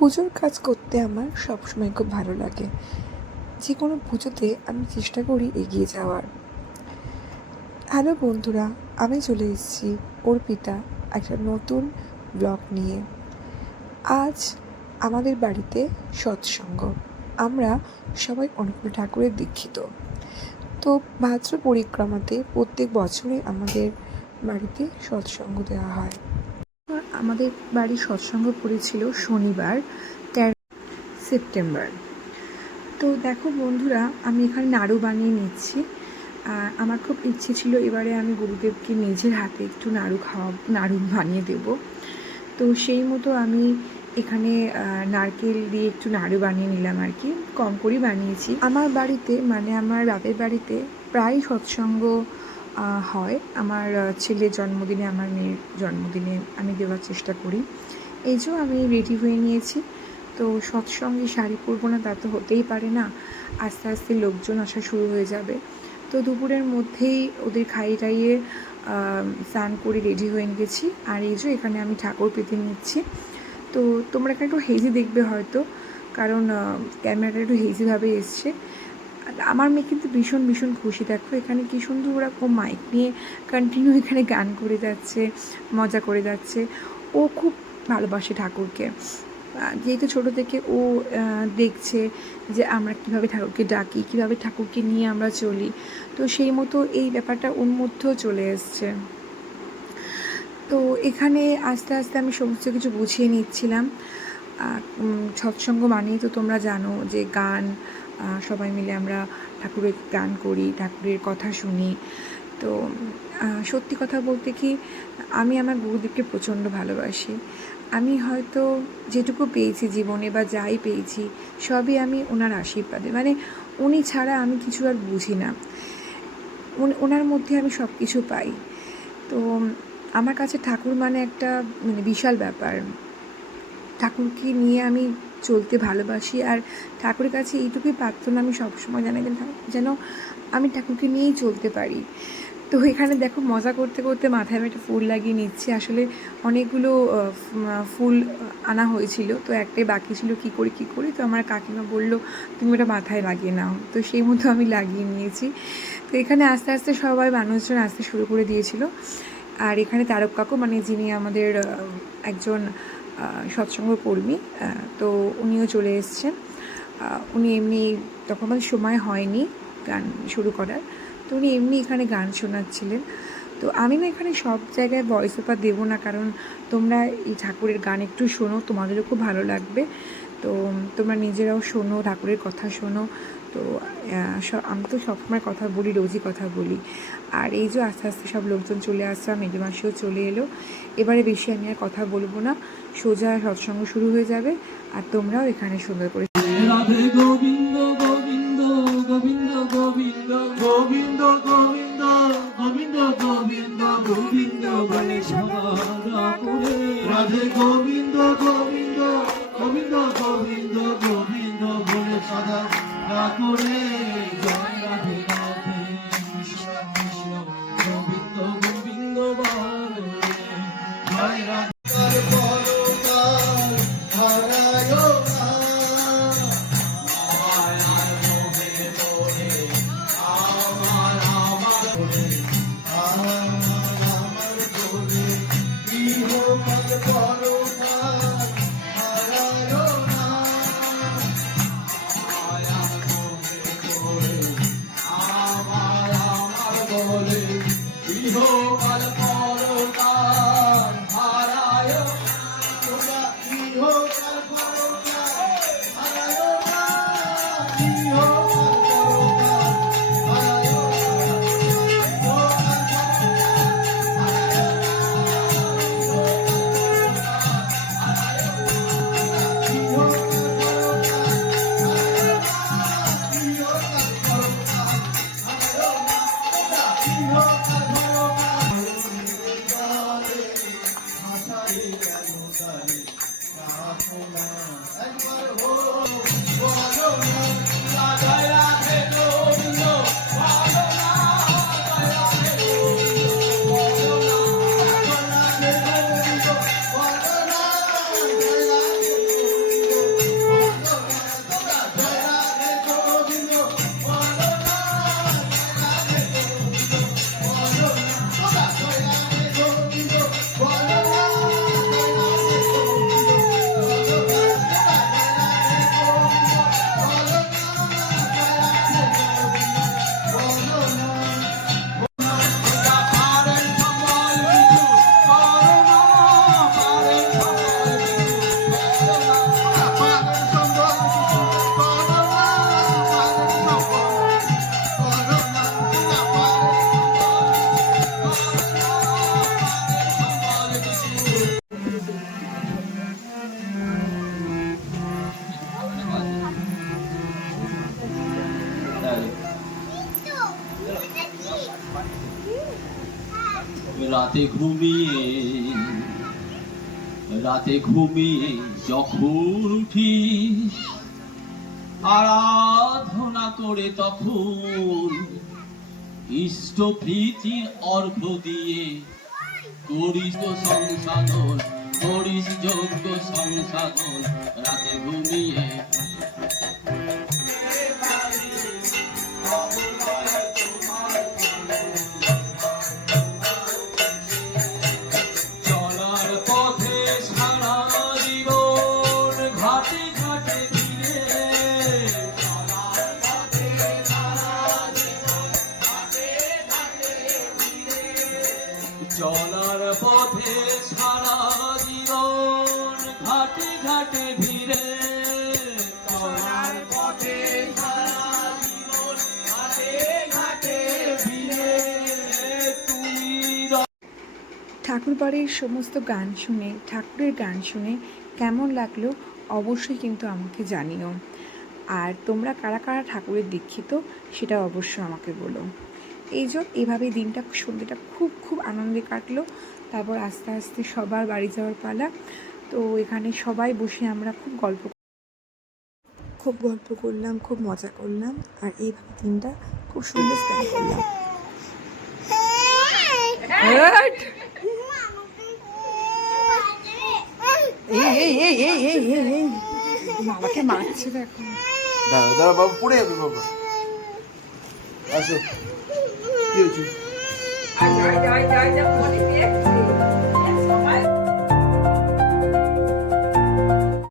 পুজোর কাজ করতে আমার সবসময় খুব ভালো লাগে। যে কোনো পুজোতে আমি চেষ্টা করি এগিয়ে যাওয়ার। হ্যালো বন্ধুরা, আমি চলে এসেছি অর্পিতা একটা নতুন ব্লগ নিয়ে। আজ আমাদের বাড়িতে সৎসঙ্গ। আমরা সবাই অনুকূল ঠাকুরের দীক্ষিত। তো ভাদ্র পরিক্রমাতে প্রত্যেক বছরই আমাদের বাড়িতে সৎসঙ্গ দেওয়া হয়। আমাদের বাড়ির সৎসঙ্গ পড়েছিল শনিবার 13 সেপ্টেম্বর। তো দেখো বন্ধুরা, আমি এখানে নাড়ু বানিয়ে নিচ্ছি। আমার খুব ইচ্ছে ছিল এবারে আমি গুরুদেবকে নিজের হাতে একটু নাড়ু বানিয়ে দেব। তো সেই মতো আমি এখানে নারকেল দিয়ে একটু নাড়ু বানিয়ে নিলাম আর কি, কম করেই বানিয়েছি। আমার বাড়িতে মানে আমার বাপের বাড়িতে প্রায় সৎসঙ্গ হয়। আমার ছেলের জন্মদিনে, আমার মেয়ের জন্মদিনে আমি দেওয়ার চেষ্টা করি। এই যে আমি রেডি হয়ে নিয়েছি। তো সৎসঙ্গে শাড়ি পরবো না তা তো হতেই পারে না, আস্তে আস্তে লোকজন আসা শুরু হয়ে যাবে। তো দুপুরের মধ্যেই ওদের খাইয়ে টাইয়ে স্নান করে রেডি হয়ে গেছি। আর এই যে এখানে আমি ঠাকুর পেতে নিচ্ছি। তো তোমরা একটু হেজি দেখবে হয়তো, কারণ ক্যামেরাটা একটু হেজিভাবে এসছে। আমার মেয়ে কিন্তু ভীষণ ভীষণ খুশি। দেখো এখানে কী সুন্দর ওরা মাইক নিয়ে কন্টিনিউ এখানে গান করে যাচ্ছে, মজা করে যাচ্ছে। ও খুব ভালোবাসে ঠাকুরকে, যেহেতু ছোটো থেকে ও দেখছে যে আমরা কীভাবে ঠাকুরকে ডাকি, কীভাবে ঠাকুরকে নিয়ে আমরা চলি। তো সেই মতো এই ব্যাপারটা ওর মধ্যেও চলে এসছে। তো এখানে আস্তে আস্তে আমি সমস্ত কিছু গুছিয়ে নিচ্ছিলাম। সৎসঙ্গ মানেই তো তোমরা জানো যে গান, সবাই মিলে আমরা ঠাকুরের গান করি, ঠাকুরের কথা শুনি। তো সত্যি কথা বলতে কি, আমি আমার গুরুদেবকে প্রচণ্ড ভালোবাসি। আমি হয়তো যেটুকু পেয়েছি জীবনে বা যাই পেয়েছি সবই আমি ওনার আশীর্বাদে, মানে উনি ছাড়া আমি কিছু আর বুঝি না। ওনার মধ্যে আমি সব কিছু পাই। তো আমার কাছে ঠাকুর মানে একটা বিশাল ব্যাপার। ঠাকুরকে নিয়ে আমি চলতে ভালোবাসি। আর ঠাকুরের কাছে এইটুকুই প্রার্থনা আমি সবসময় জানাই যেন আমি ঠাকুরকে নিয়েই চলতে পারি। তো এখানে দেখো মজা করতে করতে মাথায় আমি একটা ফুল লাগিয়ে নিচ্ছি। আসলে অনেকগুলো ফুল আনা হয়েছিল, তো একটাই বাকি ছিল, কী করি। তো আমার কাকিমা বললো তুমি ওটা মাথায় লাগিয়ে নাও। তো সেই মতো আমি লাগিয়ে নিয়েছি। তো এখানে আস্তে আস্তে সবাই মানুষজন আসতে শুরু করে দিয়েছিল। আর এখানে তারক কাকু, মানে যিনি আমাদের একজন সৎসঙ্গ কর্মী, তো উনিও চলে এসছেন। উনি এমনি তখন আমাদের সময় হয়নি গান শুরু করার, তো উনি এমনি এখানে গান শোনাচ্ছিলেন। তো আমি না এখানে সব জায়গায় ভয়েস ওভার দেবো না, কারণ তোমরা এই ঠাকুরের গান একটু শোনো, তোমাদেরও খুব ভালো লাগবে। তো তোমরা নিজেরাও শোনো, ঠাকুরের কথা শোনো। তো আমি তো সবসময় কথা বলি, রোজই কথা বলি। আর এই যে আস্তে আস্তে সব লোকজন চলে আসছে, মেঘে মাসিও চলে এলো। এবারে বেশি আমি আর কথা বলবো না, সোজা সৎসঙ্গ শুরু হয়ে যাবে। আর তোমরাও এখানে সুন্দর করে রাধে গোবিন্দ গোবিন্দ গোবিন্দ গোবিন্দ গোবিন্দ গোবিন্দ গোবিন্দ গোবিন্দ গোবিন্দ বলে সদা করে রাধে গোবিন্দ গোবিন্দ গোবিন্দ গোবিন্দ গোবিন্দ বলে সদা করে জয় রাধে রাধে কৃষ্ণ কৃষ্ণ গোবিন্দ গোবিন্দ বলে জয় রাধে রাতে ঘুমিয়ে যখন উঠি আরাধনা করে তখন ইষ্ট প্রীতির অর্ঘ্য দিয়ে করিস সংসাধন, করিস যোগ্য সংসাধন রাতে ঘুমিয়ে। চলার পথে সারা জীবন ঘাটে ঘাটে ফিরে, চলার পথে সারা জীবন ঘাটে ঘাটে ভিড়ে, চলার পথে সারা জীবন ঘাটে ঘাটে ভিড়ে তুমি। ঠাকুরবাড়ির সমস্ত গান শুনে, ঠাকুরের গান শুনে কেমন লাগলো অবশ্যই কিন্তু আমাকে জানিও। আর তোমরা কারা কারা ঠাকুরের দীক্ষিত সেটা অবশ্যই আমাকে বলো। এইভাবে দিনটা, সন্ধ্যেটা খুব খুব আনন্দে কাটলো। তারপর আস্তে আস্তে সবার বাড়ি যাওয়ার পালা। তো এখানে সবাই বসে আমরা খুব গল্প করলাম, খুব মজা করলাম। আর এইভাবে দিনটা খুব সুন্দর স্পেন্ড করলাম। বাবাকে মারছে দেখো। দাঁড়া দাঁড়া বাবু, পড়ে যাবে বাবা। আসো, কি হয়েছে?